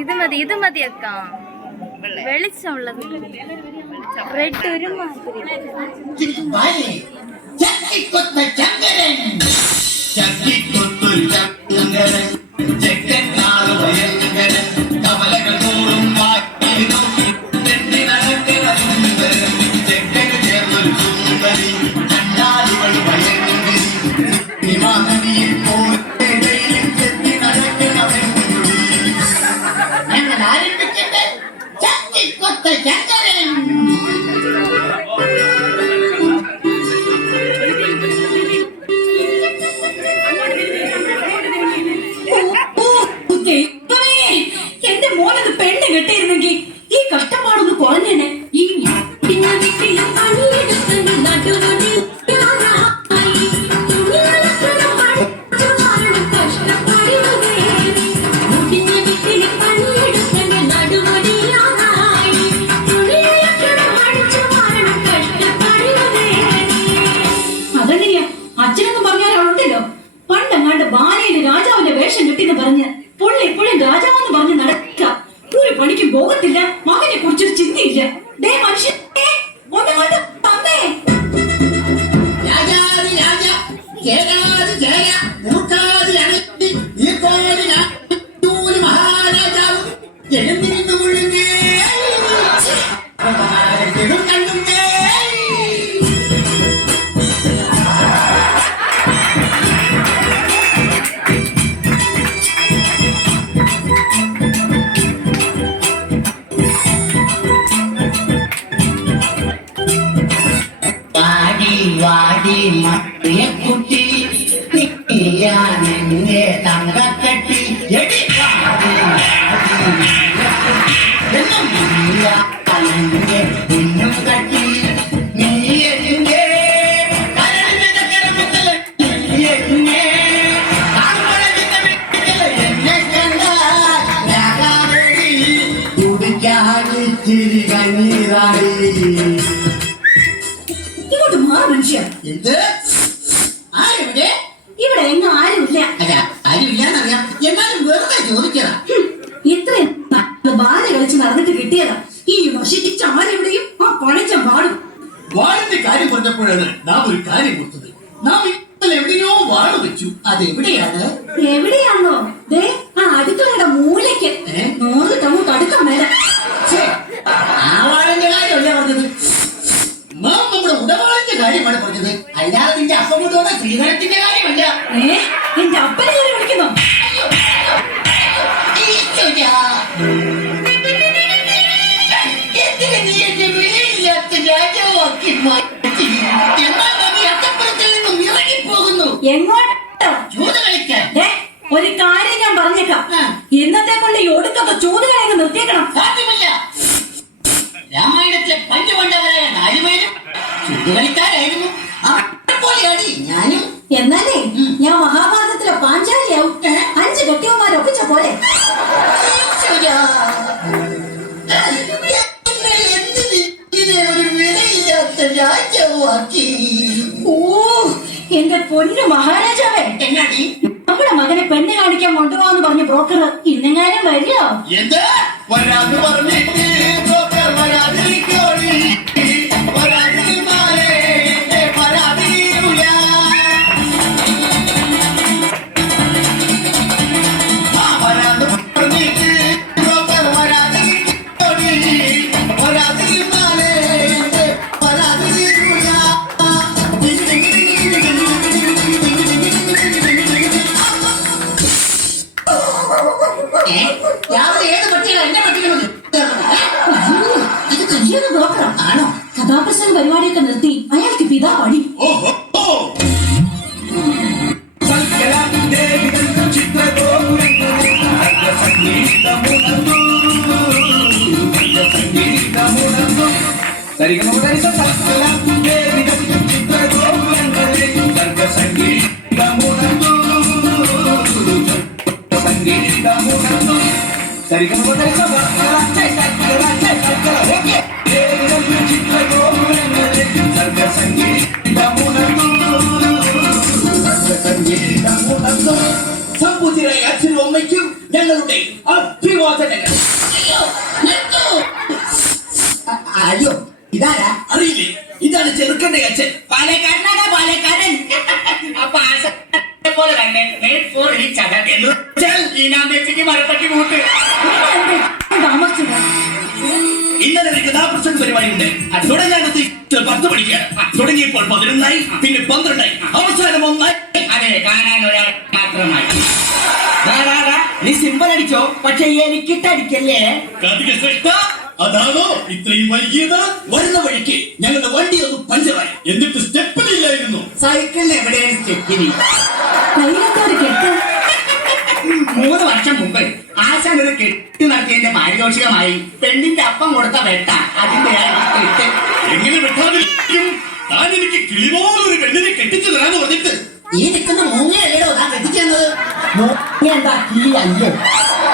ഇത് മതി, ഇത് മതി അക്ക. വെളിച്ചമുള്ളത് റെഡ് ഒരു എന്റെ മോനത് പെണ്ണ് കെട്ടിയിരുന്നെങ്കിൽ ഈ കഷ്ടപ്പാടൊന്ന് കുറഞ്ഞേനെ. ഈ അതെങ്ങനെയാ? അച്ഛനൊന്നും പറഞ്ഞാലുണ്ടല്ലോ, പണ്ടങ്ങാണ്ട് ബാലയില് രാജാവിന്റെ വേഷം കെട്ടിന്ന് പറഞ്ഞ് പുള്ളി ഇപ്പോഴും രാജാവെന്ന് പറഞ്ഞ് നടക്ക. ഒരു പണിക്കും പോകത്തില്ല, മകനെ കുറിച്ചൊരു ചിന്തയില്ല. ഡേ മനുഷ്യൻ ഒന്നങ്ങോട്ട് തന്നേ. മഹാരാജാവ് ജനമിരുന്നു മുഴുകേ കണ്ടുകേ. വാടി മത്തിയക്കുട്ടി നീയാണെന്റെ തങ്കക്കട്ടി പിന്നും കട്ടി നീ എന്നെ ഇങ്ങോട്ട് മാ മനുഷ്യ. എന്ത് ആരെവിടെ? ഇവിടെ എങ്ങും ആരുമില്ല. അല്ല, ആരുമില്ലാന്നറിയാം, എന്നാലും വെറുതെ ചോദിക്കറ. ഇത്രയും ബാല കളിച്ച് നടന്നിട്ട് കിട്ടിയതാ. ഈ വശിച്ച ആരെവിടെയും ആ പഴച്ച പാടും. വാളിന്റെ കാര്യം പറഞ്ഞപ്പോഴാണ് നാം ഒരു കാര്യം കൊടുത്തത്. നാം ഇന്നലെ എവിടെയോ വാള് വെച്ചു. അതെവിടെയാണ്? എവിടെയാണോ? ദേ ആ അടുക്കളയുടെ മൂലയ്ക്ക് 100 ടമോട്ട് അടുക്കം വേണം. ആ വാളിന്റെ കാര്യമല്ല പറഞ്ഞത്, നാം നമ്മുടെ ഉടവാളിന്റെ കാര്യമാണ് പറഞ്ഞത്. അല്ലാതെ നിന്റെ അപ്പം കൊണ്ടുവന്ന ശ്രീധരത്തിന്റെ കാര്യമല്ല. എന്റെ അപ്പനെ കയറി വിളിക്കുന്നു. എന്തിന് നീ എന്റെ വിലയില്ലാത്ത രാജാവാക്കി മാറ്റി? എന്നാൽ നീ അക്കപ്പുറത്തിൽ നിന്നും ഇറങ്ങിപ്പോകുന്നു. എങ്ങോട്ടോ? ചൂത് കളിക്കാൻ. ഒരു കാര്യം ഞാൻ പറഞ്ഞേക്കാം, ഇന്നത്തെ കൊണ്ട് ഈ ഒടുക്കത്തെ ചൂതുകളെ നിർത്തിയേക്കണം. സാധ്യമല്ല. രാമായണത്തിലെ പഞ്ചപാണ്ഡവരായ 4 പേരും ചൂതുകളിക്കാരായിരുന്നു. പോലെയാണ് ഞാനും. എന്നാലേ ഞാൻ മഹാഭാരതത്തിലെ പാഞ്ചാലിയാവും. 5 കെട്ടിയന്മാരൊപ്പിച്ച പോലെ. ഒരു വിലയില്ലാത്ത രാജാവാക്കി. ഓ എന്റെ പൊന്നു മഹാരാജാവേ, എന്നാടി നമ്മുടെ മകനെ പെണ്ണ് കാണിക്കാൻ കൊണ്ടുപോകാന്ന് പറഞ്ഞ ബ്രോക്കർ ഇന്നെങ്ങാനും വരിക? എന്ത് വരാന്ന് പറഞ്ഞിട്ട് ബ്രോക്കർ വരാതിരിക്കോടി. കഥാപ്രസംഗ പരിപാടിയൊക്കെ നിർത്തി അയാൾക്ക് പിതാ പടി. Dari kamu കർഷക പരിപാടിയുണ്ട്. തുടങ്ങാൻ 10 മണിക്ക്, തുടങ്ങിയപ്പോൾ 11 പിന്നെ 12 അവസാനം 1. അതെ, കാണാൻ ഒരാൾ മാത്രമായി. നീ സിമ്പൽ അടിച്ചോ, പക്ഷെ എനിക്കിട്ടടിക്കല്ലേ. കാർത്തിക ശ്രേഷ്ഠ, അതാണോ ഇത്രയും വൈകിയത്? വരുന്ന വഴിക്ക് ഞങ്ങളുടെ വണ്ടി ഒന്ന് പഞ്ചറായി, എന്നിട്ട് സ്റ്റെപ്പിലില്ലായിരുന്നു. സൈക്കിളിൽ എവിടെയാണ് സ്റ്റെപ്പിനി? കയ്യിലെന്തൊരു കെട്ട്. 3 വർഷം മുമ്പ് ആശാൻ ഒരു കെട്ട് നടത്തിയതിന്റെ പാരിതോഷികമായി പെണ്ണിന്റെ അപ്പം കൊടുത്ത വെട്ട. അതിന്റെ കെട്ട് എങ്ങനെ വെട്ടാതിരിക്കും? താൻ എനിക്ക് കിളിപോലൊരു പെണ്ണിനെ കെട്ടിച്ചു തരാന്ന് പറഞ്ഞിട്ട് ഈ നിൽക്കുന്ന മൂങ്ങയല്ലോ താൻ കെട്ടിച്ചെന്നത്. എന്താ കിളി അല്ലേ?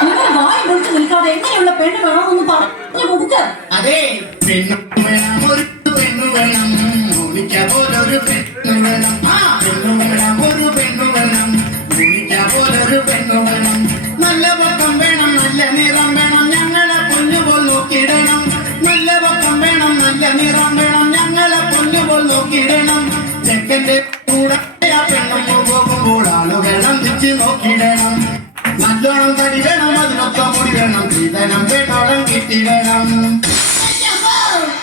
നിങ്ങൾ വായി പൊളിച്ച് നിൽക്കാതെ എങ്ങനെയുള്ള പെണ്ണ് വേണമെന്ന് പറഞ്ഞു കൊടുക്ക. അതെ, പെണ്ണു വേണം, ഒരു പെണ്ണു വേണം, മോനിക്ക പോലൊരു പെണ്ണു വേണം. ആ പെണ്ണു വേണം, ഒരു പെണ്ണു വേണം, മോനിക്ക പോലൊരു പെണ്ണു വേണം. നല്ല പക്കം വേണം, നല്ല നിറം വേണം, ഞങ്ങളെ പൊന്നുപോൽ നോക്കിയിടണം. നല്ല പക്കം വേണം, നല്ല നിറം വേണം, ഞങ്ങളെ പൊന്നുപോൽ നോക്കിയിടണം. ചെക്കന്റെ കൂടെ ആ പെണ്ണു പോകുമ്പോൾ ആളുകളെ തിരിച്ച് നോക്കിയിടണം. നല്ലോണം തടി വേണം, അതിനൊക്കെ മുടി വേണം, സ്ത്രീധനം വേണോളം കിട്ടിയിടണം.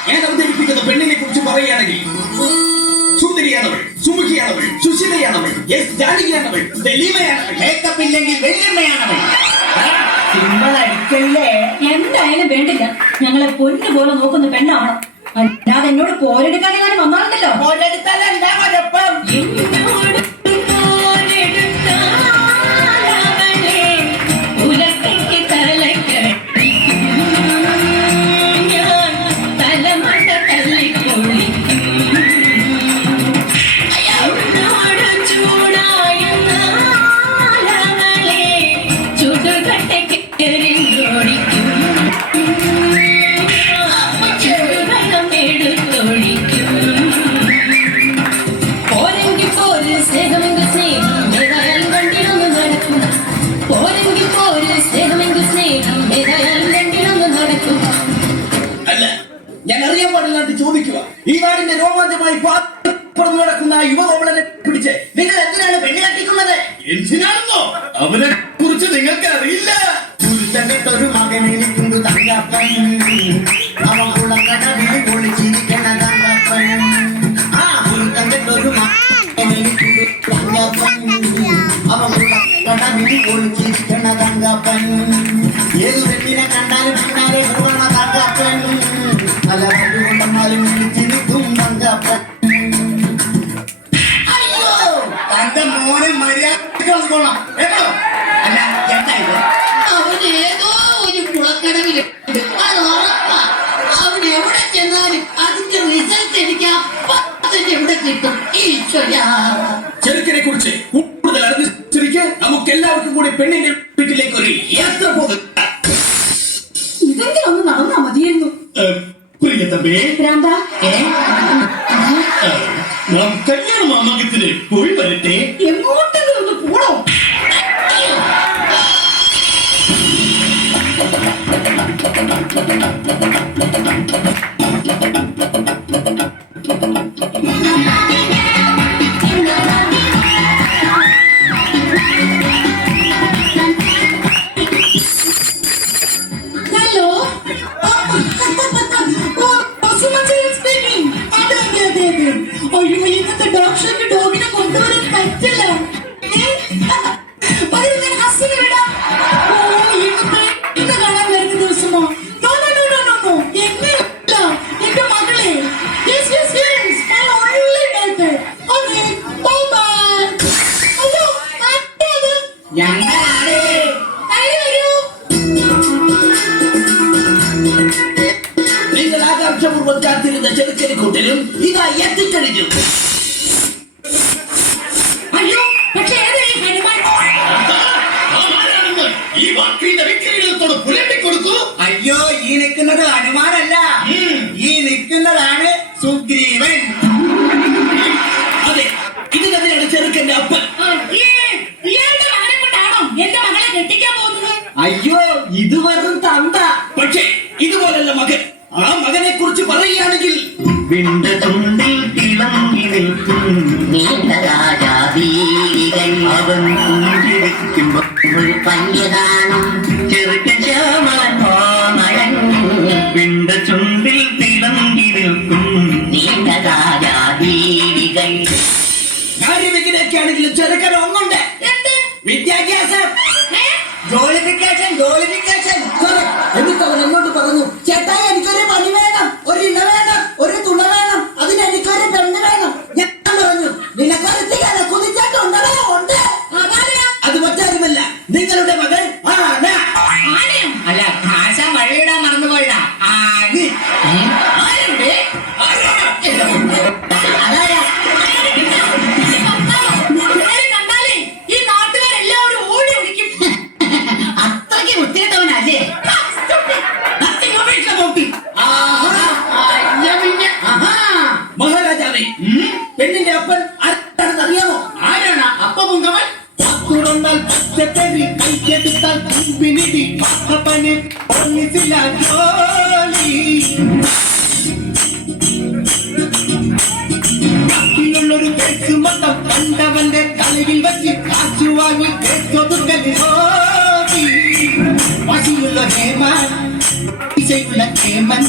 ഞാൻ അവതരിപ്പിക്കുന്ന പെണ്ണിനെ കുറിച്ച് പറയുകയാണെങ്കിൽ സുന്ദരിയാണവൾ, സുമുഖിയാണവൾ, സുശീലയാണവൾ, ജാനകിയാണവൾ, ദലീമയാണവൾ, മേക്കപ്പ് ഇല്ലെങ്കിൽ വെല്ലുമ്മയാണവൾ. സിമ്പൾ അടിക്കല്ലേ. എന്തായാലും വേണ്ടില്ല, ഞങ്ങളെ പൊന്നു പോലെ നോക്കുന്ന പെണ്ണാവണം. അല്ലാതെ എന്നോട് പോരെടുക്കാനെങ്ങാനും വന്നാണല്ലോ. പോലെടുത്താൽ എന്താ കുഴപ്പം? ഞാൻ അറിയാൻ പാടില്ലാണ്ട് ചോദിക്കുക, ഈ നാടിന്റെ രോമാഞ്ചമായി പറന്നു നടക്കുന്ന ആ യുവകോമളനെ പിടിച്ച് നിങ്ങൾ എന്തിനാണ് പെണ്ണ് കെട്ടിക്കുന്നത്? എന്തിനാണെന്നോ അവനെ കുറിച്ച് നിങ്ങൾക്ക് അറിയില്ല. ഒരു മകൻ എനിക്കുണ്ട് തങ്കപ്പൻ, അവൻ കുളക്കടവിൽ പൊളിച്ചിരിക്കണ തങ്കപ്പൻ. ആ ഒരു മകൻ എനിക്കുണ്ട് തങ്കപ്പൻ, അവൻ കുളക്കടവിൽ പൊളിച്ചിരിക്കണ തങ്കപ്പൻ. ഏത് പെണ്ണിനെ കണ്ടാലും പിന്നാലെ കൂടണ തങ്കപ്പൻ, പല കൊണ്ടുകൊണ്ടെന്നാലും വിളിച്ചിരിക്കും തങ്കപ്പൻ. അയ്യോ, തന്റെ മോനെ മര്യാദ കേട്ടോ. അല്ല എന്താ ഇത്? അവനേതോ ഒരു കുളക്കടവിലുണ്ട്, അത് ഉറപ്പാ. അവൻ എവിടെ ചെന്നാലും അതിന്റെ റിസൾട്ട് എനിക്ക് അപ്പത്തന്നെ എവിടെ കിട്ടും. ഈശ്വരാ, ചെറുക്കനെ കുറിച്ച് കൂടുതൽ അറിഞ്ഞിരിക്കെ നമുക്ക് എല്ലാവർക്കും കൂടി പെണ്ണിന്റെ വീട്ടിലേക്ക് ഒരു യാത്ര പോകും. ഇതെങ്കിലും ഒന്ന് നടന്നാ മതിയായിരുന്നു. പ്രിയതമേ, നാം കല്യാണ മാമാങ്കത്തിന് പോയി വരട്ടെ. എങ്ങോട്ടെങ്കിലും ഒന്ന് പോണോ? ഹലോ, അയ്യോ, ഇന്നത്തെ ഡോക്ടർക്ക് ഡോഗിനെ കൊണ്ടുവരാൻ പറ്റില്ല. ഞാൻ ഹസ്സിനെ വിടാം. ഇന്ന് കാണാൻ വരുന്ന ദിവസമോ? No no no no no no, എന്നെയല്ല, എന്റെ മകളെ. Yes yes yes, my only daughter. Okay, bye bye. അയ്യോ, ആരാത്? ഞങ്ങളാണ്. വരൂ. നിങ്ങൾ ആകാംക്ഷപൂർവ്വം കാത്തിരുന്ന ചെറുക്കനെ കൂട്ടലും ഇതാ എത്തിക്കഴിഞ്ഞു. അയ്യോ, പക്ഷേ ഏതാ ഈ ഹനുമാൻ? ഈ വാക്കിന്റെ വിക്രിയത്തോട് പുലട്ടിക്കൊടുത്തു. അയ്യോ, ഈ നിൽക്കുന്നത് ഹനുമാനല്ല, ഈ നിൽക്കുന്നതാണ് സുഗ്രീവൻ. അതെ, ഇതിനെതിരാണ് ചെറുക്കന്റെ അപ്പൻ. ഇയാളുടെ മകനെ കൊണ്ടാണോ എന്റെ മകളെ കെട്ടിക്കാൻ പോകുന്നത്? അയ്യോ, ഇത് വെറും തന്ത. പക്ഷേ ഇതുപോലല്ല മകൻ. ആ മകനെ കുറിച്ച് പറയുകയാണെങ്കിൽ ചുണ്ടിൽ തിളങ്ങി നിൽക്കും നീലരാജാവീരൻ, അവൻ പുഞ്ചിരിക്കുമ്പോൾ പഞ്ഞു കാണും ചെറുക്കൻ ശ്യാമളൻ കോമളൻ. ചുണ്ടിൽ തിളങ്ങി ചെറുക്കൻ ഒന്നുണ്ട്. വിദ്യാഭ്യാസം, ജോലിഫിക്കേഷൻ. എന്നിട്ട് അവൻ എന്നോട് പറഞ്ഞു, ചേട്ടാ എനിക്കൊരു പണി വേണം, ഒരു ഇണ വേണം, ഒരു തുണ വേണം, അതിന് എനിക്കൊരു പെണ്ണ് വേണം. ഞാൻ പറഞ്ഞു, നിനക്കറിയാതെ കുതിച്ചിട്ടുണ്ടോ? ഉണ്ട്. അത് മറ്റാരുമല്ല, നിങ്ങളുടെ മകൻ ആന. അല്ല, ഭാഷ വഴിയിടാൻ മറന്നുപോയതാ. അതാരാ? ഈ നാട്ടുകാരെല്ലാവരും ഓടി ഒളിക്കും. അത്രയ്ക്ക് വൃത്തിയിട്ടവനല്ലേ? മഹാരാജാവേ, പെണ്ണിന്റെ അപ്പൻ ആരാണെന്ന് അറിയാമോ? ആരാണ് അപ്പമുങ്കവൻ? കൈക്കെടുത്താൽ കുമ്പിനിടി അപ്പന് ഒന്നിച്ചില്ല ജോലി. ൊരു കേസ് മൊത്തം കണ്ടവന്റെ തലയിൽ വെച്ച് കാശു വാങ്ങി കേസൊതുക്കല് നോക്കി. പശിയുള്ള ഹേമൻ, ദിശയുള്ള ഹേമൻ,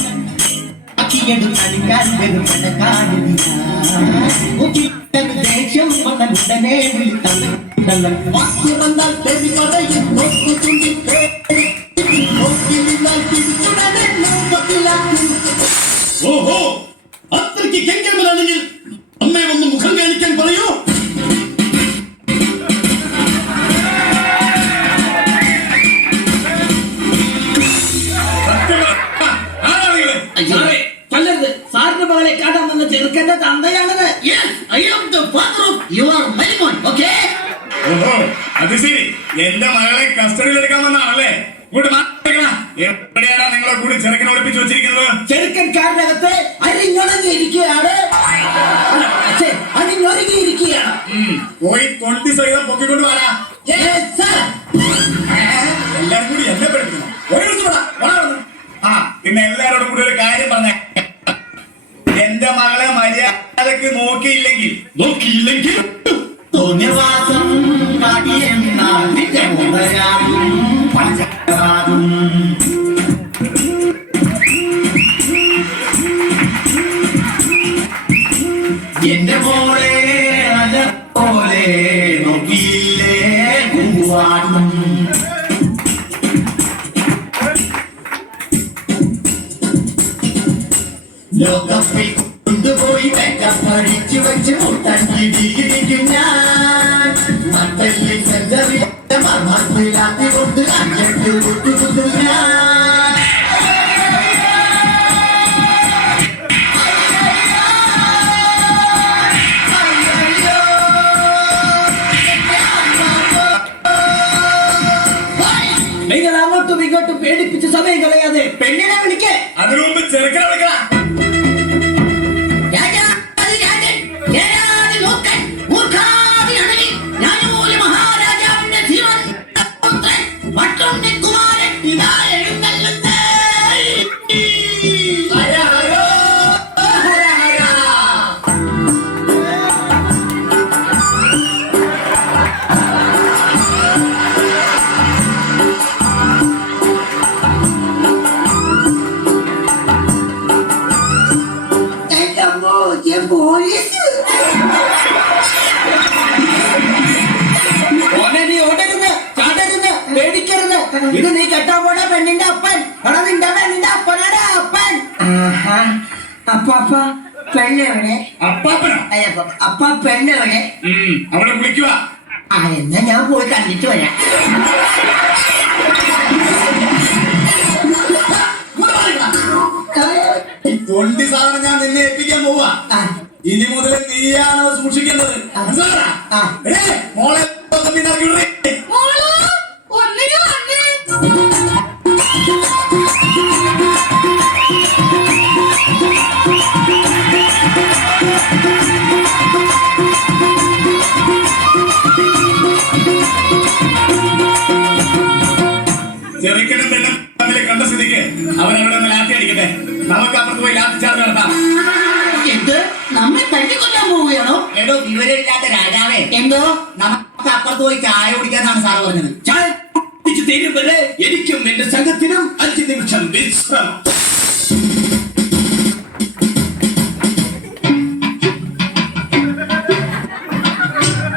അക്കിയെടുക്കാൻ വരും ദേഷ്യം വന്നുടനെ വിളിത്തന്നെ. വാക്ക് വന്നാൽ തെറി പറയും, നോക്കു ചുണ്ടി ഓഹോ, അത്രയ്ക്ക് കെങ്കേമനാണെങ്കിൽ അമ്മയെ ഒന്ന് മുഖം കാണിക്കാൻ പറയൂ. കൊല്ലരുത്, സാറിന്റെ മകളെ കാണാൻ വന്ന ചെറുക്കന്റെ തന്തയാണത്. ഓഹോ, അത് ശരി. എന്റെ മകളെ കസ്റ്റഡിയിൽ എടുക്കാൻ വന്നാണല്ലേ? ഇങ്ങോട്ട് മാറ്റണം. എവിടെയാണ് നിങ്ങളെ കൂടി ചെറുക്കനെ ഒളിപ്പിച്ചു വെച്ചിരിക്കുന്നത്? ചെറുക്കൻ കാറിനകത്ത് അരിഞ്ഞൊടങ്ങിയിരിക്കുകയാണ്. പോയി തൊണ്ടി സഹിതം പൊക്കിക്കൊണ്ട് വാടാ. എല്ലാരും കൂടി എന്നെ പഠിപ്പിക്കണം. പിന്നെ എല്ലാരോടും കൂടി ഒരു കാര്യം പറഞ്ഞേ. എന്റെ മകളെ മര്യാദക്ക് നോക്കിയില്ലെങ്കിൽ തോന്നിയവാസം എന്റെ മോളെ അല്ല പോലെ നോക്കിയില്ലേ കുങ്കുവാടും. ലോകത്തിൽ കൊണ്ടുപോയി പഠിച്ചു വെച്ച് മുട്ടണ്ടിരിക്കും ഞാൻ. മട്ടല്ലി സെഞ്ചറിയിലെ മർമ്മത്തിലാത്തി കൊണ്ട് അഞ്ചെട്ട് കുത്തുകുത്തു ഞാൻ. നിങ്ങൾ അങ്ങോട്ടും ഇങ്ങോട്ടും പേടിപ്പിച്ച് സമയം കളയാതെ പെണ്ണിനെ വിളിക്കേ. അതിനു മുമ്പ് ചെറുക്കനെ വിളിക്കണം. ഇത് നീ കെട്ടാൻ പോണ പെണ്ണിന്റെ അപ്പൻ. എടാ നിന്റെ പെണ്ണിന്റെ അപ്പനാടാ അപ്പൻ. അപ്പാപ്പ പെണ്ണെവിടെ? അപ്പാപ്പനോ? അപ്പ പെണ്ണെവിടെ? അവിടെ വിളിക്കുക. എന്നാ ഞാൻ പോയി കണ്ടിട്ട് വരാം. തൊണ്ടി സാധനം ഞാൻ നിന്നെ ഏൽപ്പിക്കാൻ പോവാ. ഇനി മുതൽ നീയാണ് സൂക്ഷിക്കേണ്ടത്. മോളെ ചെറുക്കനും പെണ്ണും തമ്മിൽ കണ്ട സ്ഥിതിക്ക് അവരവിടെ ഒന്ന് ലാത്തി അടിക്കട്ടെ. നമുക്ക് അപ്പുറത്ത് പോയി ലാത്തി ചാർജ് നടത്താം. എന്ത്, നമ്മെ തട്ടിക്കൊല്ലാൻ പോവുകയാണോ? എടോ വിവരമില്ലാത്ത രാജാവേ, എന്തോ നമുക്ക് അപ്പുറത്ത് പോയി ചായ കുടിക്കാന്നാണ് സാറ് പറഞ്ഞത്. ചായ കുടിച്ച് തീരും വരെ എനിക്കും എന്റെ സംഘത്തിനും 5 നിമിഷം വിശ്രമം.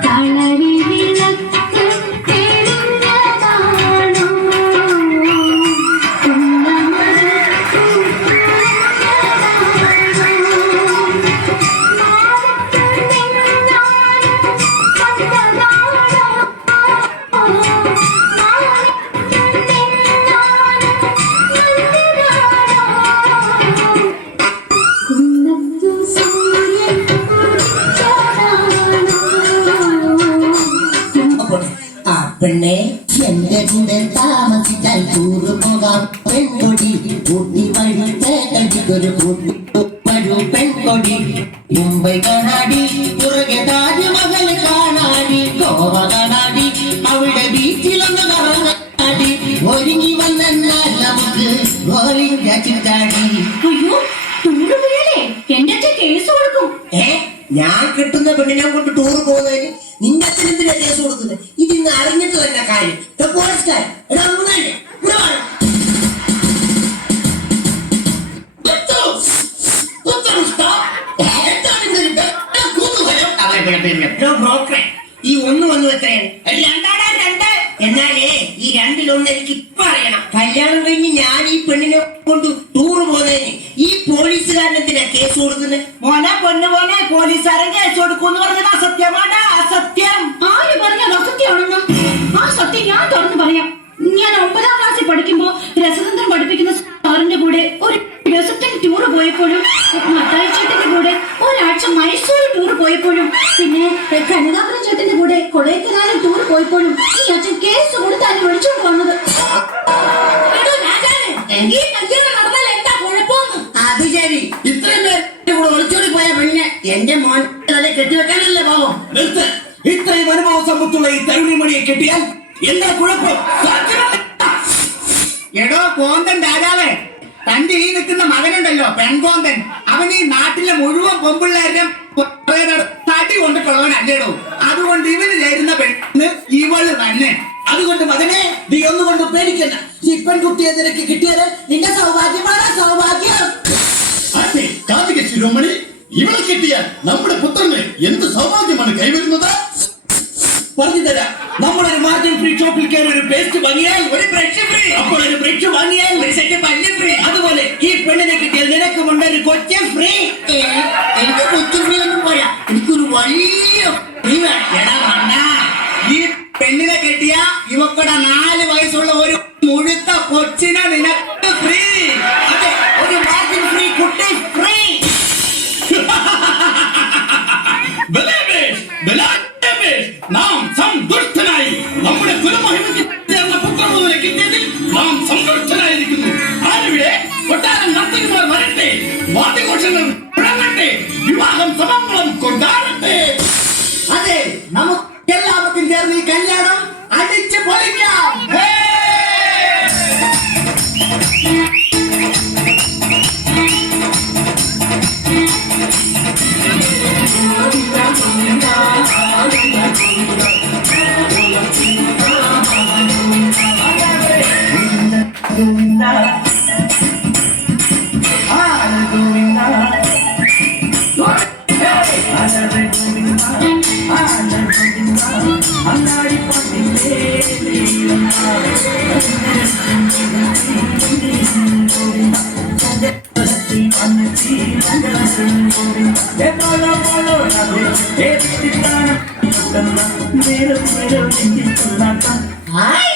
കളരി പെണ്ണെ എന്റെ കൂടെ താമസിച്ചാൽ ടൂറ് പോകാം പെൺകൊടി കൂട്ടി വഴി തേക്കടിക്കൊരു കൂട്ടു പെൺകൊടി മുംബൈ കാണാടി പുറകെ താജ്മഹൽ കാണാടി ഗോവ കാണാടി അവിടെ ബീച്ചിലൊന്ന് കറങ്ങാടി ഒരുങ്ങി വന്നാൽ നമുക്ക് ഗോലിംഗ ചിറ്റാടി. അയ്യോ ടൂറ് പോയാലേ എന്റെ അച്ഛൻ കേസ് കൊടുക്കും. ഞാൻ കിട്ടുന്ന പെണ്ണിനെ കൊണ്ട് ടൂർ പോകുന്നതിന് നിന്റെ അച്ഛൻ എന്തിനാ കേസ് കൊടുക്കുന്നത്? ഇതിന്ന് അറിഞ്ഞിട്ട് തന്നെ കാര്യം. പോലീസുകാരൻ എടാ മൂന്നല്ലേ ഇവിടെ വാ. ബ്രോക്കറെ ഈ ഒന്ന് വന്നു എത്രയാണ്? രണ്ടാടാ രണ്ട്. എന്നാലേ ഈ രണ്ടിലൊന്ന് എനിക്ക് ഇപ്പൊ അറിയണം. കല്യാണം കഴിഞ്ഞ് ഞാൻ ഈ പെണ്ണിനെ കൊണ്ട് ടൂർ പോകുന്നതിന് ഈ പോലീസുകാരൻ എന്തിനാ കേസ് കൊടുക്കുന്നത്? മോനെ പൊന്നു മോനെ പോലീസുകാരൻ കേസ് കൊടുക്കൂന്ന് പറഞ്ഞത് അസത്യമാണ്. അസത്യം. ആര് പറഞ്ഞത് അസത്യമാണെന്ന്? ആ സത്യം ഞാൻ തുറന്നു പറയാം. ഞാൻ 9ാം ക്ലാസ്സിൽ പഠിക്കുമ്പോ രസതന്ത്രം പഠിപ്പിക്കുന്ന സാറിന്റെ കൂടെ ഒരു രസത്തിന് ടൂർ പോയപ്പോഴും മത്തായി ചേട്ടന്റെ കൂടെ ഒരാഴ്ച മൈസൂർ ടൂർ പോയപ്പോഴും പിന്നെ കനകാപുരം ചേട്ടന്റെ കൂടെ കൊടൈക്കനാലും ടൂർ പോയപ്പോഴും ഈ അച്ഛൻ കേസ് കൊടുത്താണ് വിളിച്ചോണ്ട് വന്നത്. ഈ കല്യാണം നടന്നാൽ എന്താ കുഴപ്പമൊന്നും? അത് ശരി, ഇത്രയും പേര് കൂടെ ഒളിച്ചോടി പോയ പെണ്ണിനെ എന്റെ മോൻ കെട്ടിവെക്കാനല്ലേ പാവം. നിർത്ത്. ഇത്രയും അനുഭവ സമ്പത്തുള്ള ഈ തരുണിമണിയെ കെട്ടിയാൽ എന്താ കുഴപ്പം? എടോ കോന്തൻ രാജാവേ, തന്റെ ഈ നിൽക്കുന്ന മകനുണ്ടല്ലോ പെൺകോന്തൻ, അവൻ ഈ നാട്ടിലെ മുഴുവൻ പെമ്പിള്ളേരും തടി കൊണ്ടിട്ടുള്ളവനല്ലേടോ. അതുകൊണ്ട് ഇവന് ചേരുന്ന പെണ്ണ് ഇവള് തന്നെ. അതുകൊണ്ട് മകനെ നീ ഒന്നുകൊണ്ട് പേടിക്കണ്ട. ഈ പെൺകുട്ടിയെ നിനക്ക് കിട്ടിയത് നിന്റെ സൗഭാഗ്യമാണ്. സൗഭാഗ്യം. അതെ കാർത്തിക ശിരോമണി, ഇവളെ കിട്ടിയാൽ നമ്മുടെ പുത്രന് എന്ത് സൗഭാഗ്യമാണ് കൈവരുന്നത്? പറഞ്ഞു തരാം. നമ്മളൊരു മാർജിൻ ഫ്രീ ഷോപ്പിൽ കയറി ഒരു പേസ്റ്റ് വാങ്ങിയാൽ ഒരു ബ്രഷ് ഫ്രീ. അപ്പോൾ ഒരു ബ്രഷ് വാങ്ങിയാൽ ഒരു സെറ്റ് പല്ല് ഫ്രീ. അതുപോലെ ഈ പെണ്ണിനെ കിട്ടിയാൽ നിനക്കുമുണ്ട് ഒരു കൊച്ചു ഫ്രീ. എനിക്ക് കൊച്ചു ഫ്രീ ഒന്നും പോരാ, എനിക്കൊരു വലിയ ഫ്രീ വേണം. എടാ മണ്ണ, ഈ പെണ്ണിനെ കെട്ടിയ ഇവക്കടെ 4 വയസ്സുള്ള ഒരു മുഴുത്ത കൊച്ചിനെ നിനക്ക് ഫ്രീ. അതെ, ഒരു മാർജിൻ ഫ്രീ കുട്ടി ഫ്രീ. നാം സന്തുഷ്ടനായി. നമ്മുടെ കുലമഹിമയ്ക്ക് ചേർന്ന പുത്രമുതലെ കിട്ടിയതിൽ നാം സന്തുഷ്ടനായിരിക്കുന്നു. ആരുടെ കൊട്ടാരം നർത്തകിമാർ വരട്ടെ, വാദ്യഘോഷങ്ങൾ മുഴങ്ങട്ടെ, വിവാഹം സമങ്ങളും കൊണ്ടാടട്ടെ. അതെ, നമുക്കെല്ലാവർക്കും ചേർന്ന് ഈ കല്യാണം അടിച്ച് പൊളിക്കാം. ഹായ്